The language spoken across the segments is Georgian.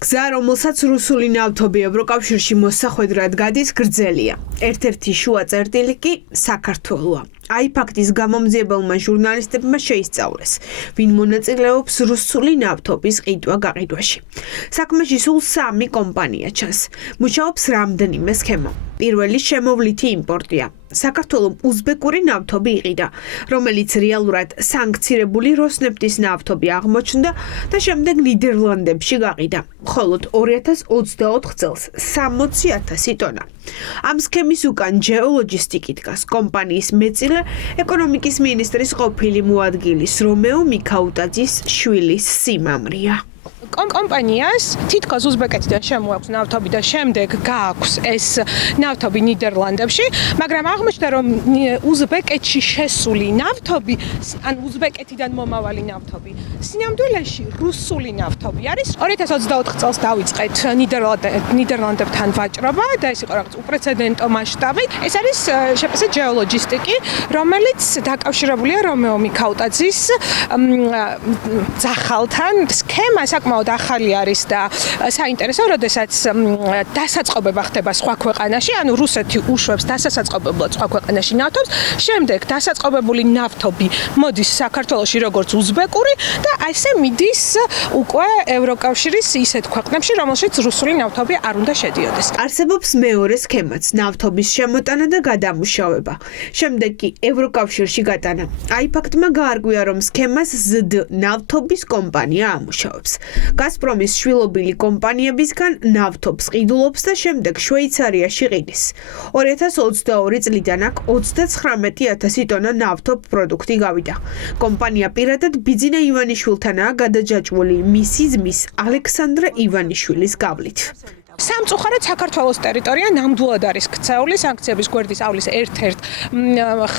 გზა, რომელსაც რუსული ნავთობი ევროკავშირში მოსახვედრად გადის, გრძელია. ერთ-ერთი შუა წერტილი კი საქართველოა. აი ფაქტის გამომძიებელმა ჟურნალისტებმა შეისწავლეს, ვინ მონაწილეობს რუსული ნავთობის ყიდვა-გაყიდვაში. საქმეში სულ 3 კომპანია ჩანს. მუშაობს რამდენიმე სქემა. პირველი შემოვლითი იმპორტია. საქართველომ უზბეკური ნავთობი იყიდა, რომელიც რეალურად სანქცირებული როსნეფტის ნავთობი აღმოჩნდა და შემდეგ ნიდერლანდებში გაყიდა. მხოლოდ 2024 წელს 60,000 ტონა. ამ სქემის უკან ჯეოლოგისტიკით დგას კომპანიის მეწილე ეკონომიკის მინისტრის ყოფილი მოადგილის რომეო მიქაუტაძის შვილის სიმამრია. კომპანიას თითქოს უზბეკეთიდან შემოაქვს ნავთობი და შემდეგ გააქვს ეს ნავთობი ნიდერლანდებში, მაგრამ აღმოჩნდა, რომ უზბეკეთში შესული ნავთობი, ან უზბეკეთიდან მომავალი ნავთობი, სინამდვილეში რუსული ნავთობი არის. 2024 წელს დავიწყეთ ნიდერლანდებთან ვაჭრობა და ეს იყო რაღაც უპრეცედენტო მასშტაბით. ეს არის შეპასე ჯეოლოგისტიკი, რომელიც დაკავშირებულია რომეო მიქაუტაძის ძახალთან. სქემა საკმაოდ ახალი არის და საინტერესო, როდესაც დასაწყობება ხდება სხვა ქვეყანაში, ანუ რუსეთი უშვებს დასასაწყობებლად სხვა ქვეყანაში ნავთობს, შემდეგ დასაწყობებული ნავთობი მოდის საქართველოში როგორც უზბეკური და ასე მიდის უკვე ევროკავშირის ისეთ ქვეყნებში, რომელშიც რუსული ნავთობი არ უნდა შედიოდეს. არსებობს მეორე სქემაც, ნავთობის შემოტანა და გადამუშავება. შემდეგ კი ევროკავშირში გატანა. აი ფაქტმა გაარკვია, რომ სქემას ZD ნავთობის კომპანია ამუშავებს. გაზპრომის შვილობილი კომპანიებისგან ნავთობს ყიდულობს და შემდეგ შვეიცარიაში ყიდის. 2022 წლიდან აქ 39,000 ტონა ნავთობ პროდუქტი გავიდა. კომპანია პირადად ბიძინა ივანიშვილთანაა გადაჯაჭვული მისი ძმის ალექსანდრე ივანიშვილის გავლით. სამწუხაროდ საქართველოს ტერიტორია ნამდვილად არის ქცეული სანქციების გვერდის ავლის ერთ-ერთ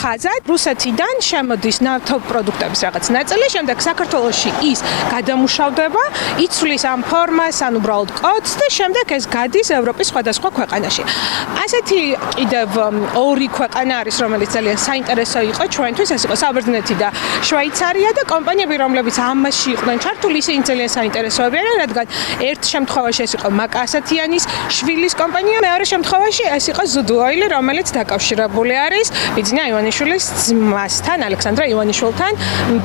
ხაზად. რუსეთიდან შემოდის ნავთობ პროდუქტების რაღაც ნაწილი, შემდეგ საქართველოში ის გადამუშავდება, იცვლის ამ ფორმას, ან უბრალოდ კოდს და შემდეგ ეს გადის ევროპის სხვადასხვა ქვეყანაში. ასეთი კიდევ ორი ქვეყანა არის, რომელიც ძალიან საინტერესო იყო ჩვენთვის, ეს იყო საბერძნეთი და შვეიცარია და კომპანიები, რომლებიც ამაში იყვნენ ჩართული, ისინი ძალიან საინტერესოები არიან, რადგან ერთ შემთხვევაში ეს იყო მაკა-ასათიანი შვილის კომპანია, მეორე შემთხვევაში ეს იყო ზუდუოილი, რომელიც დაკავშირებული არის ბიძინა ივანიშვილის ძმასთან, ალექსანდრე ივანიშვილთან.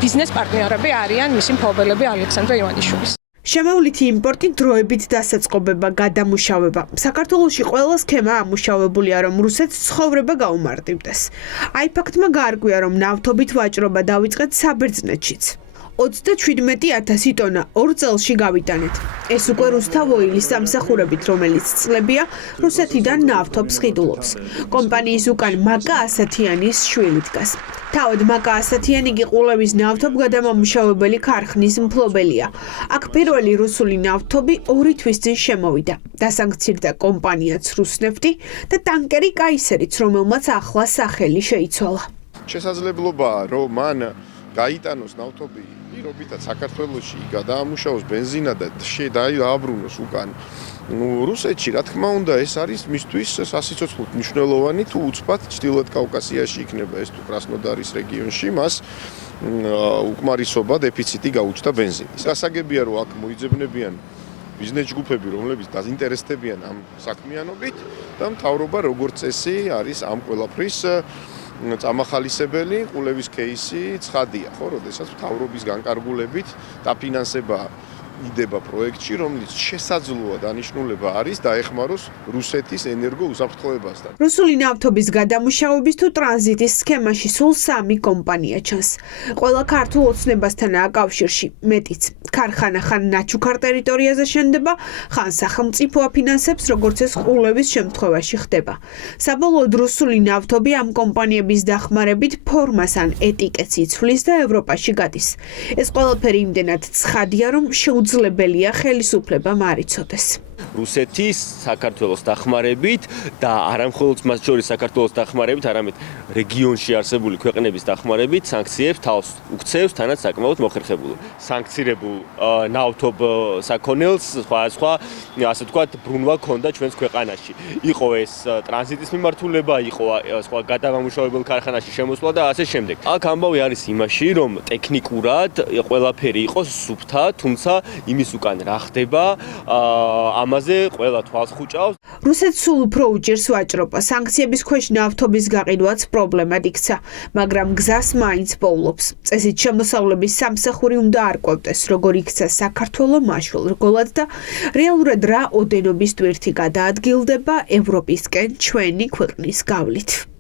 ბიზნეს პარტნიორები არიან მისი მფლობელები ალექსანდრე ივანიშვილის. შემოვლითი იმპორტი დროებით დასაწყობება, გადამუშავება. საქართველოში ყველა სქემა ამუშავებულია, რომ რუსეთს ცხოვრება გაუმარტივდეს. აი ფაქტმა გაარკვია, რომ ნავთობით ვაჭრობა დავიწყეთ საბერძნეთშიც. 37,000 ტონა 2 წელში გავიტანეთ. ეს უკვე რუსთავოილის სამსახურებით, რომელიც წლებია რუსეთიდან ნავთობს ყიდულობს. კომპანიის უკან მაკა-ასათიანის შვილი დგას. თავად მაკა-ასათიანი კი ყულევის ნავთობგადამამუშავებელი ქარხნის მფლობელია. აქ პირველი რუსული ნავთობი 2 თვის წინ შემოვიდა. დასანქცირდა კომპანიაც რუსნეფტი და ტანკერი კაისერიც, რომელმაც ახლა სახელი შეიცვალა. შესაძლებლობაა, რომ მან გაიტანოს ნავთობი პირობითად საქართველოში, გადაამუშავოს ბენზინა და დააბრუნოს უკან. რუსეთში, რა თქმა უნდა, ეს არის მისთვის სასიცოცხლოდ მნიშვნელოვანი, თუ უცბად ჩრდილოეთ კავკასიაში იქნება ეს თუ კრასნოდარის რეგიონში, მას უკმარისობა დეფიციტი გაუჩნდა ბენზინის. გასაგებია, რომ აქ მოიძებნებიან ბიზნეს ჯგუფები, რომლებიც დაინტერესდებიან ამ საქმიანობით და მთავრობა როგორც წესი არის ამ ყველაფრის წამახალისებელი. ყულევის кейსი ცხადია, ხო, როდესაც მთავრობის განკარგულებით დაფინანსება იდება პროექტში, რომელიც შესაძლოა დანიშნულება არის დაეხმაროს რუსეთის ენერგოუსაფრთხოებასთან. რუსული ნავთობის გადამუშავების თუ ტრანზიტის სქემაში სულ 3 კომპანია ჩანს. ყველა ქართულ ოცნებასთანაა კავშირში, მეტიც. ქარხანა ხან ნაჩუქარ ტერიტორიაზე შენდება, ხან სახელმწიფო აფინანსებს, როგორც ეს ყულევის შემთხვევაში ხდება. საბოლოოდ რუსული ნავთობი ამ კომპანიების დახმარებით ფორმას ან ეტიკეტს იცვლის და ევროპაში გადის. ეს ყველაფერი იმდენად ცხადია, რომ შეუძლებელია ხელისუფლებამ არ იცოდეს. რუსეთის საქართველოს დახმარებით და არა მხოლოდ მას შორის საქართველოს დახმარებით, არამედ რეგიონში არსებული ქვეყნების დახმარებით სანქციებს თავს უქცევს თანაც საკმაოდ მოხერხებულ. სანქცირებულ ნავთობ საქონელს სხვა ასე ვთქვათ ბრუნვა ქონდა ჩვენს ქვეყანაში. იყო ეს ტრანზიტის მიმართულება, იყო სხვა გადამამუშავებელ ქარხანაში შემოსვლა და ასე შემდეგ. აქ ამბავი არის იმაში, რომ ტექნიკურად ყველაფერი იყოს სუფთა, თუმცა იმის უკან რა ხდება, ამაზე ყველა თვალს ხუჭავს. რუსეთს სულ უფრო უჭირს ვაჭრობა, სანქციების ქვეშ ნავთობის გაყიდვაც პრობლემად იქცა, მაგრამ გზას მაინც პოულობს. წესით შემოსავლების სამსახური უნდა არკვევდეს, როგორ იქცა საქართველო მაშვილ რგოლად და რეალურად რა ოდენობის ტვირთი გადაადგილდება ევროპისკენ ჩვენი ქვეყნის გავლით.